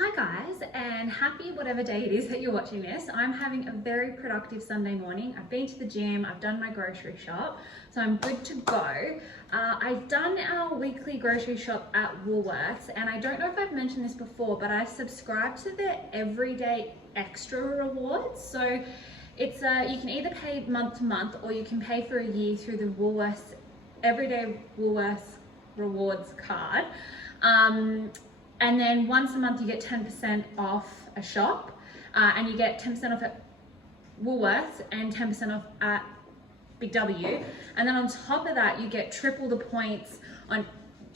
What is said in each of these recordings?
Hi guys, and happy whatever day it is that you're watching this. I'm having a very productive Sunday morning. I've been to the gym, I've done my grocery shop, so I'm good to go. I've done our weekly grocery shop at Woolworths, and I don't know if I've mentioned this before, but I subscribe to their everyday extra rewards. So it's you can either pay month to month or you can pay for a year through the Woolworths everyday Woolworths rewards card. And then once a month you get 10% off a shop, and you get 10% off at Woolworths and 10% off at Big W. And then on top of that, you get triple the points on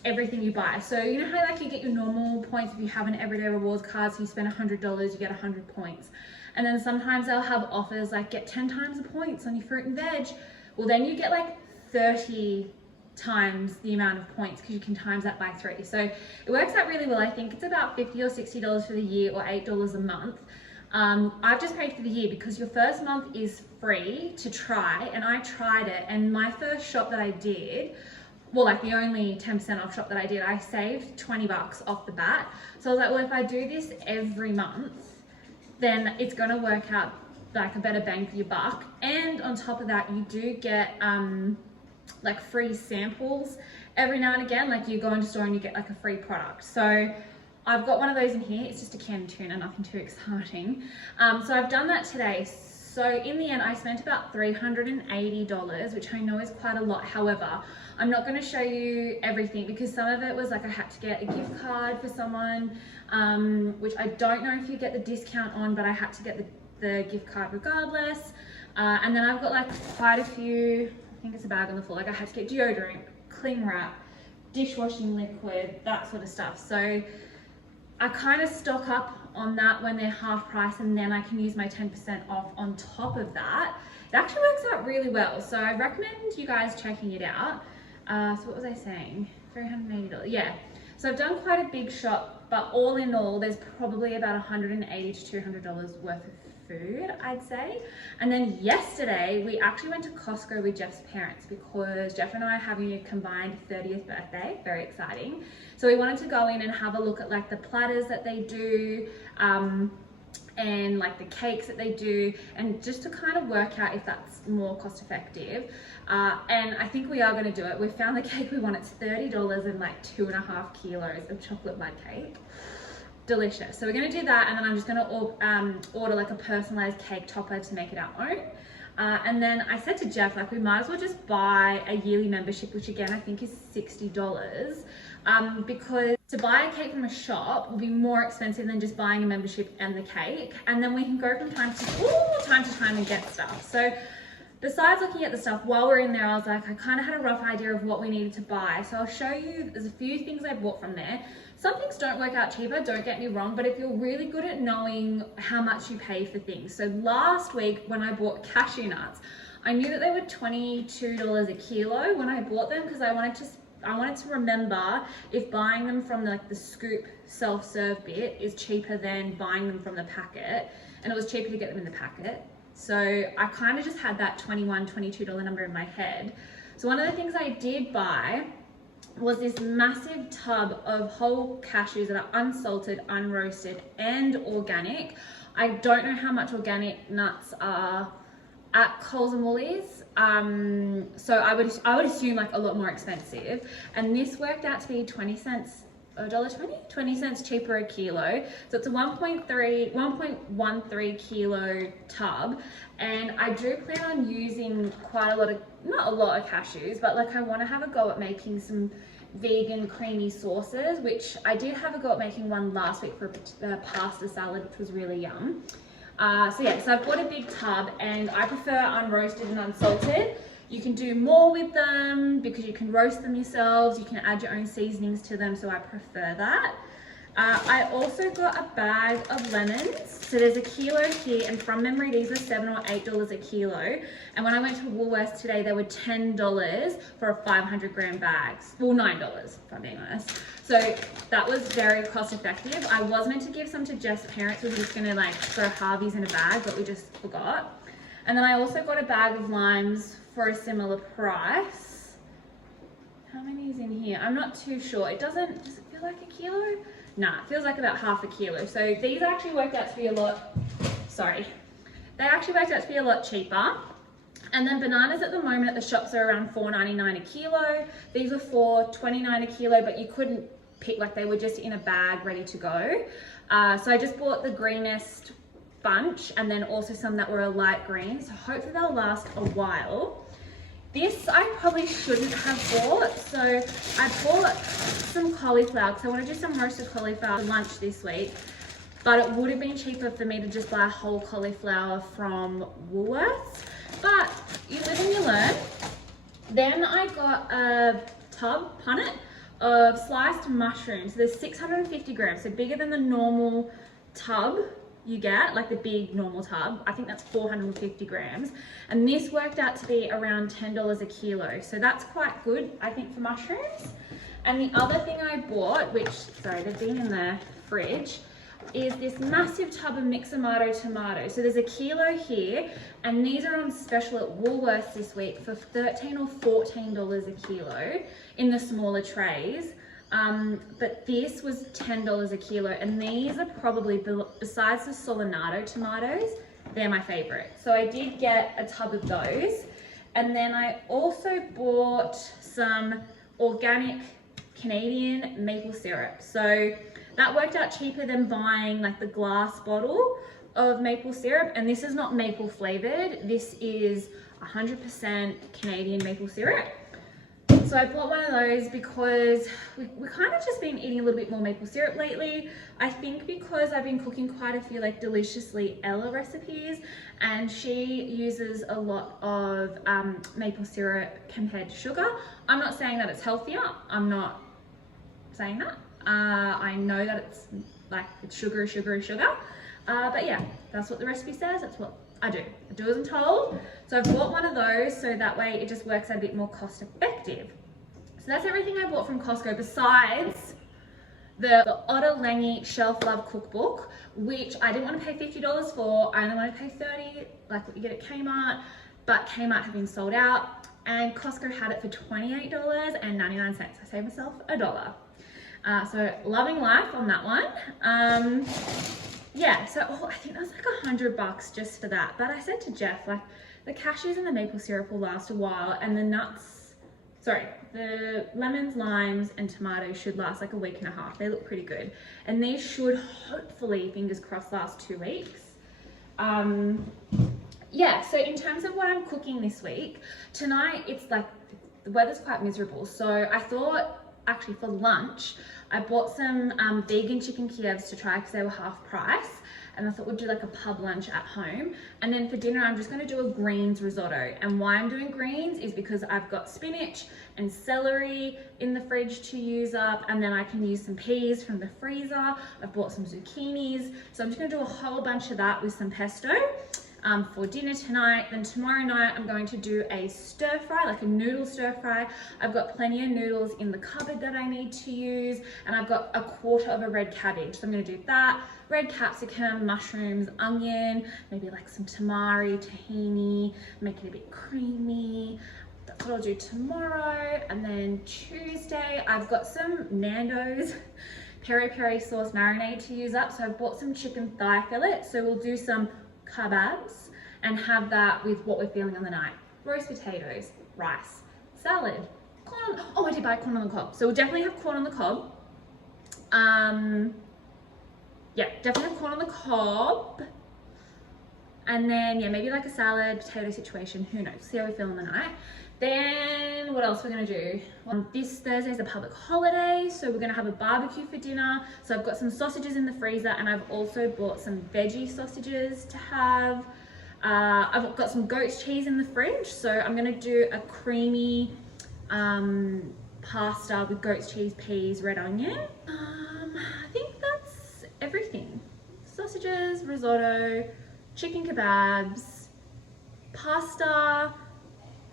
everything you buy. So you know how like you get your normal points if you have an everyday rewards card, so you spend $100, you get 100 points. And then sometimes they'll have offers like get 10 times the points on your fruit and veg. Well, then you get like 30 times the amount of points because you can times that by 3. So it works out really well. I think it's about $50 or $60 for the year or $8 a month. I've just paid for the year because your first month is free to try, and I tried it, and my first shop that I did, well, like the only 10% off shop that I did, I saved 20 bucks off the bat. So I was like, well, if I do this every month, then it's going to work out like a better bang for your buck. And on top of that, you do get like free samples every now and again. Like you go into store and you get like a free product. So I've got one of those in here. It's just a can of tuna, nothing too exciting. So I've done that today. So in the end, I spent about $380, which I know is quite a lot. However, I'm not going to show you everything because some of it was like I had to get a gift card for someone, which I don't know if you get the discount on, but I had to get the gift card regardless. And then I've got like quite a few, I think it's a bag on the floor. Like I had to get deodorant, cling wrap, dishwashing liquid, that sort of stuff. So I kind of stock up on that when they're half price, and then I can use my 10% off on top of that. It actually works out really well. So I recommend you guys checking it out. So what was I saying? $380, yeah. So I've done quite a big shop, but all in all, there's probably about $180 to $200 worth of food, I'd say. And then yesterday we actually went to Costco with Jeff's parents because Jeff and I are having a combined 30th birthday. Very exciting. So we wanted to go in and have a look at like the platters that they do, and like the cakes that they do, and just to kind of work out if that's more cost effective. And I think we are going to do it. We found the cake we want. It's $30 and like 2.5 kilos of chocolate mud cake. Delicious. So we're going to do that, and then I'm just going to order like a personalized cake topper to make it our own. And then I said to Jeff, like, we might as well just buy a yearly membership, which again I think is $60, because to buy a cake from a shop will be more expensive than just buying a membership and the cake. And then we can go from time to time and get stuff. So besides looking at the stuff, while we're in there, I was like, I kind of had a rough idea of what we needed to buy. So I'll show you, there's a few things I bought from there. Some things don't work out cheaper, don't get me wrong, but if you're really good at knowing how much you pay for things. So last week when I bought cashew nuts, I knew that they were $22 a kilo when I bought them because I wanted to remember if buying them from like the scoop self-serve bit is cheaper than buying them from the packet, and it was cheaper to get them in the packet. So I kind of just had that $21, $22 number in my head. So one of the things I did buy was this massive tub of whole cashews that are unsalted, unroasted, and organic. I don't know how much organic nuts are at Coles and Woolies, so I would assume like a lot more expensive. And this worked out to be 20 cents. $1.20? 20 cents cheaper a kilo. So it's a 1.13 kilo tub, and I do plan on using quite a lot of, not a lot of cashews, but like I want to have a go at making some vegan creamy sauces, which I did have a go at making one last week for a pasta salad, which was really yum. So yeah, so I've bought a big tub, and I prefer unroasted and unsalted. You can do more with them because you can roast them yourselves. You can add your own seasonings to them, so I prefer that. I also got a bag of lemons. So there's a kilo here, and from memory, these are $7 or $8 a kilo. And when I went to Woolworths today, they were $10 for a 500 gram bag. Well, $9 if I'm being honest. So that was very cost effective. I was meant to give some to Jeff's parents. We were just gonna like throw Harvey's in a bag, but we just forgot. And then I also got a bag of limes for a similar price. How many is in here? I'm not too sure. Does it feel like a kilo? Nah, it feels like about half a kilo. So these actually worked out to be a lot, they actually worked out to be a lot cheaper. And then bananas at the moment at the shops are around $4.99 a kilo. These were $4.29 a kilo, but you couldn't pick, like they were just in a bag ready to go. So I just bought the greenest bunch and then also some that were a light green. So hopefully they'll last a while. This I probably shouldn't have bought. So I bought some cauliflower because I want to do some roasted cauliflower for lunch this week. But it would have been cheaper for me to just buy a whole cauliflower from Woolworths. But you live and you learn. Then I got a punnet of sliced mushrooms. There's 650 grams, so bigger than the normal tub you get, like the big normal tub. I think that's 450 grams. And this worked out to be around $10 a kilo. So that's quite good, I think, for mushrooms. And the other thing I bought, which, sorry, they've been in the fridge, is this massive tub of Mixamato tomatoes. So there's a kilo here, and these are on special at Woolworths this week for $13 or $14 a kilo in the smaller trays. But this was $10 a kilo, and these are probably, besides the Solinado tomatoes, they're my favorite. So I did get a tub of those. And then I also bought some organic Canadian maple syrup. So that worked out cheaper than buying like the glass bottle of maple syrup. And this is not maple flavored. This is 100% Canadian maple syrup. So I bought one of those because we kind of just been eating a little bit more maple syrup lately. I think because I've been cooking quite a few like deliciously Ella recipes, and she uses a lot of maple syrup compared to sugar. I'm not saying that it's healthier. I'm not saying that. I know that it's like it's sugar. But yeah, that's what the recipe says. That's what I do. I do as I'm told. So I bought one of those so that way it just works out a bit more cost effective. So that's everything I bought from Costco besides the Otter Lange Shelf Love Cookbook, which I didn't want to pay $50 for. I only wanted to pay $30, like what you get at Kmart, but Kmart had been sold out and Costco had it for $28.99. I saved myself $1. So loving life on that one. Yeah, so I think that was like $100 just for that. But I said to Jeff, like the cashews and the maple syrup will last a while, and the lemons, limes, and tomatoes should last like a week and a half. They look pretty good. And these should hopefully, fingers crossed, last 2 weeks. Yeah, so in terms of what I'm cooking this week, tonight it's like, the weather's quite miserable. So I thought, actually for lunch, I bought some vegan chicken Kievs to try because they were half price. And I thought we'd do like a pub lunch at home. And then for dinner, I'm just gonna do a greens risotto. And why I'm doing greens is because I've got spinach and celery in the fridge to use up. And then I can use some peas from the freezer. I've bought some zucchinis. So I'm just gonna do a whole bunch of that with some pesto for dinner tonight. Then tomorrow night, I'm going to do a stir fry, like a noodle stir fry. I've got plenty of noodles in the cupboard that I need to use. And I've got 1/4 of a red cabbage. So I'm gonna do that. Red capsicum, mushrooms, onion, maybe like some tamari, tahini, make it a bit creamy. That's what I'll do tomorrow. And then Tuesday, I've got some Nando's peri-peri sauce marinade to use up. So I've bought some chicken thigh fillet. So we'll do some kebabs and have that with what we're feeling on the night. Roast potatoes, rice, salad, corn on, oh, I did buy corn on the cob. So we'll definitely have corn on the cob. Yeah, definitely have corn on the cob. And then, yeah, maybe like a salad, potato situation, who knows, see how we feel on the night. Then what else we're gonna do? Well, this Thursday is a public holiday, so we're gonna have a barbecue for dinner. So I've got some sausages in the freezer, and I've also bought some veggie sausages to have. I've got some goat's cheese in the fridge, so I'm gonna do a creamy pasta with goat's cheese, peas, red onion. I think that's everything. Sausages, risotto, chicken kebabs, pasta.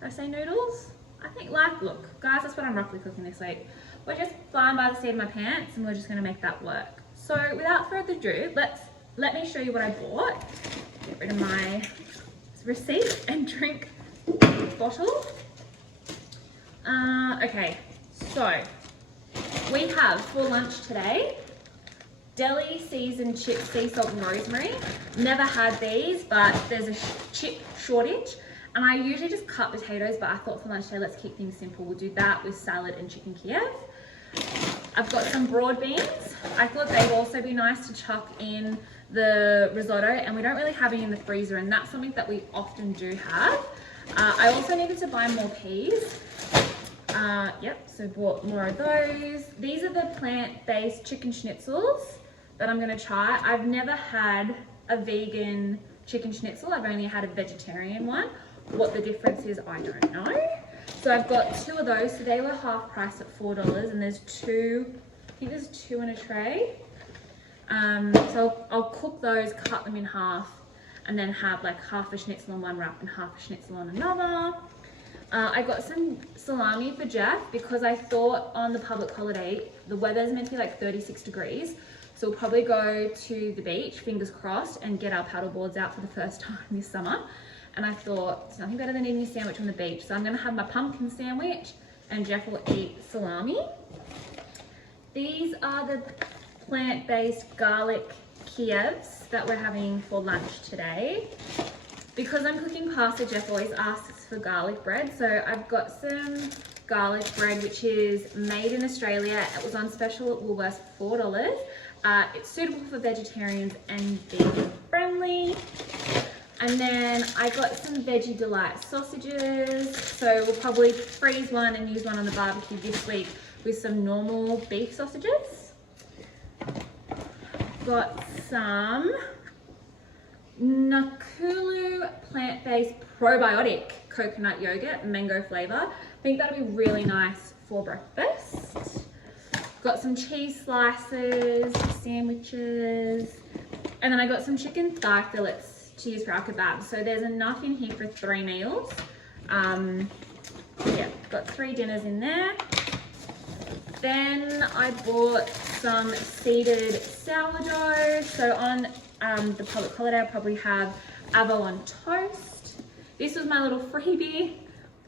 Did I say noodles? I think, like, look, guys, that's what I'm roughly cooking this week. We're just flying by the seat of my pants, and we're just gonna make that work. So without further ado, let me show you what I bought. Get rid of my receipt and drink bottle. Okay, so we have for lunch today, deli seasoned chips, sea salt and rosemary. Never had these, but there's a chip shortage. And I usually just cut potatoes, but I thought for lunch today, let's keep things simple. We'll do that with salad and chicken Kiev. I've got some broad beans. I thought they'd also be nice to chuck in the risotto, and we don't really have any in the freezer, and that's something that we often do have. I also needed to buy more peas. So bought more of those. These are the plant-based chicken schnitzels that I'm gonna try. I've never had a vegan chicken schnitzel. I've only had a vegetarian one. What the difference is, I don't know. So I've got 2 of those. So they were half price at $4, and there's 2, I think there's 2 in a tray. So I'll cook those, cut them in half, and then have like half a schnitzel on one wrap and half a schnitzel on another. I got some salami for Jeff because I thought on the public holiday, the weather's meant to be like 36 degrees. So we'll probably go to the beach, fingers crossed, and get our paddle boards out for the first time this summer. And I thought, it's nothing better than eating a sandwich on the beach. So I'm gonna have my pumpkin sandwich and Jeff will eat salami. These are the plant-based garlic Kievs that we're having for lunch today. Because I'm cooking pasta, Jeff always asks for garlic bread. So I've got some garlic bread, which is made in Australia. It was on special at Woolworths for $4. It's suitable for vegetarians and vegan friendly. And then I got some Veggie Delight sausages. So we'll probably freeze one and use one on the barbecue this week with some normal beef sausages. Got some Nakulu plant-based probiotic coconut yogurt, mango flavor. I think that'll be really nice for breakfast. Got some cheese slices, sandwiches, and then I got some chicken thigh fillets to use for our kebab. So there's enough in here for 3 meals. Yeah, got 3 dinners in there. Then I bought some seeded sourdough. So on the public holiday, I'll probably have avo on toast. This was my little freebie,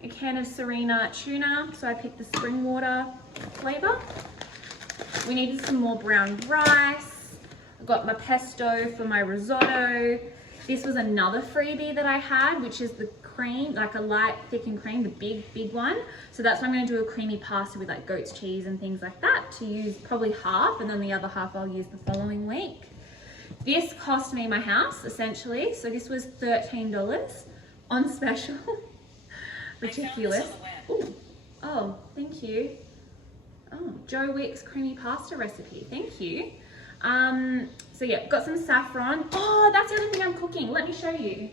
a can of Serena tuna. So I picked the spring water flavor. We needed some more brown rice. I got my pesto for my risotto. This was another freebie that I had, which is the cream, like a light thickened cream, the big one. So that's why I'm going to do a creamy pasta with like goat's cheese and things like that, to use probably half, and then the other half I'll use the following week. This cost me my house essentially. So this was $13 on special. Ridiculous. Ooh. Oh, thank you. Oh, Joe Wick's creamy pasta recipe. Thank you. So yeah, got some saffron. Oh, that's the other thing I'm cooking. Let me show you.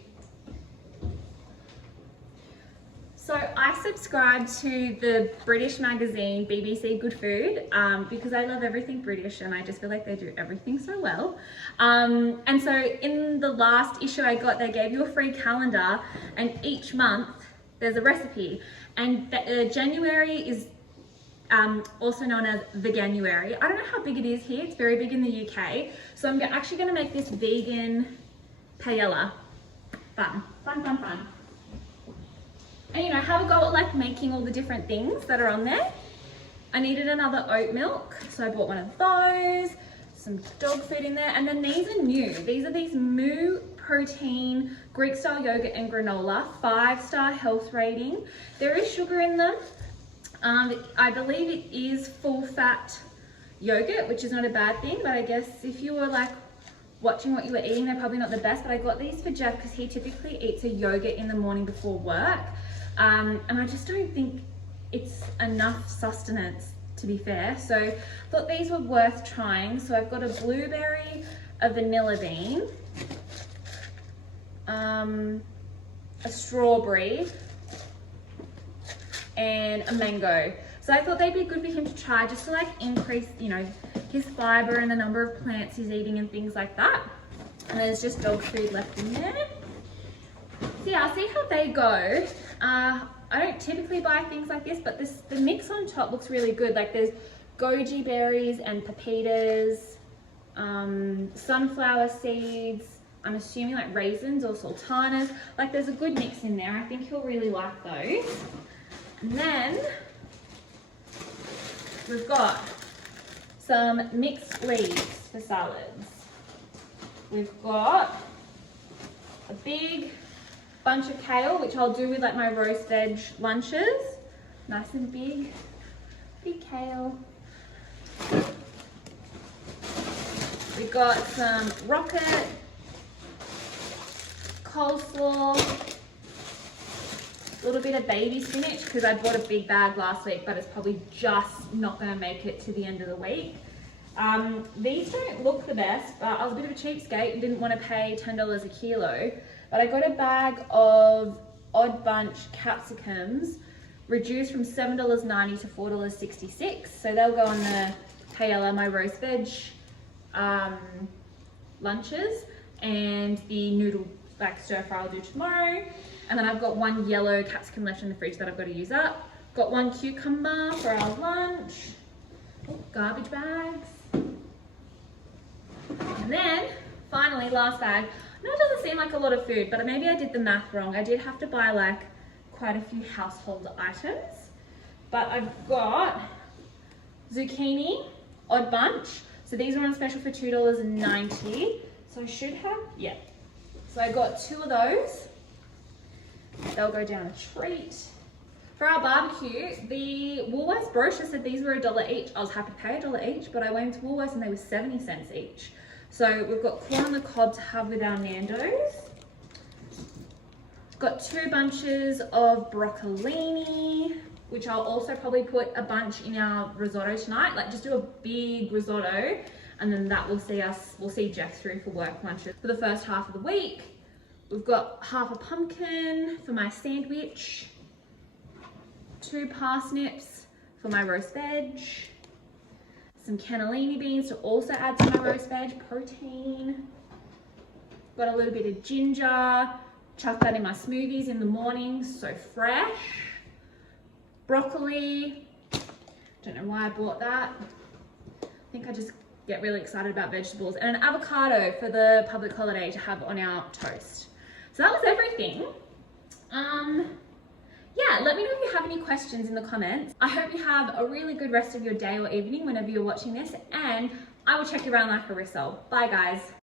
So I subscribe to the British magazine BBC Good Food because I love everything British and I just feel like they do everything so well. And so in the last issue I got, they gave you a free calendar, and each month there's a recipe. And January is also known as Veganuary. I don't know how big it is here. It's very big in the UK. So I'm actually going to make this vegan paella. Fun. And you know, have a go at like making all the different things that are on there. I needed another oat milk, so I bought one of those. Some dog food in there. And then these are new. These are these Moo protein Greek style yogurt and granola, 5-star health rating. There is sugar in them. I believe it is full fat yogurt, which is not a bad thing, but I guess if you were like watching what you were eating, they're probably not the best. But I got these for Jeff because he typically eats a yogurt in the morning before work. And I just don't think it's enough sustenance, to be fair. So I thought these were worth trying. So I've got a blueberry, a vanilla bean, a strawberry, and a mango. So I thought they'd be good for him to try, just to like increase, you know, his fiber and the number of plants he's eating and things like that. And there's just dog food left in there. So yeah, I'll see how they go. I don't typically buy things like this, but the mix on top looks really good. Like there's goji berries and pepitas, sunflower seeds, I'm assuming like raisins or sultanas. Like there's a good mix in there. I think he'll really like those. And then we've got some mixed leaves. for salads. We've got a big bunch of kale, which I'll do with like my roast veg lunches. Nice and big kale. We've got some rocket, coleslaw, a little bit of baby spinach because I bought a big bag last week, but it's probably just not going to make it to the end of the week. These don't look the best, but I was a bit of a cheapskate and didn't want to pay $10 a kilo. But I got a bag of Odd Bunch capsicums, reduced from $7.90 to $4.66. So they'll go on the paella, my roast veg lunches, and the noodle like stir fry I'll do tomorrow. And then I've got one yellow capsicum left in the fridge that I've got to use up. Got one cucumber for our lunch. Oh, garbage bags. And then finally, last bag. I know it doesn't seem like a lot of food, but maybe I did the math wrong. I did have to buy like quite a few household items. But I've got zucchini, Odd Bunch. So these are on special for $2.90. So I should have, yeah. So I got 2 of those. They'll go down a treat. For our barbecue, the Woolworths brochure said these were $1 each. I was happy to pay $1 each, but I went to Woolworths and they were 70 cents each. So we've got corn on the cob to have with our Nando's. Got 2 bunches of broccolini, which I'll also probably put a bunch in our risotto tonight. Like just do a big risotto, and then that will see us, we'll see Jeff through for work lunches. For the first half of the week, we've got half a pumpkin for my sandwich, 2 parsnips for my roast veg, some cannellini beans to also add to my roast veg, protein. Got a little bit of ginger, chuck that in my smoothies in the morning, so fresh. Broccoli, don't know why I bought that. I think I just get really excited about vegetables. And an avocado for the public holiday to have on our toast. So that was everything. Yeah, let me know if you have any questions in the comments. I hope you have a really good rest of your day or evening whenever you're watching this, and I will check you around like a Rissole. Bye guys.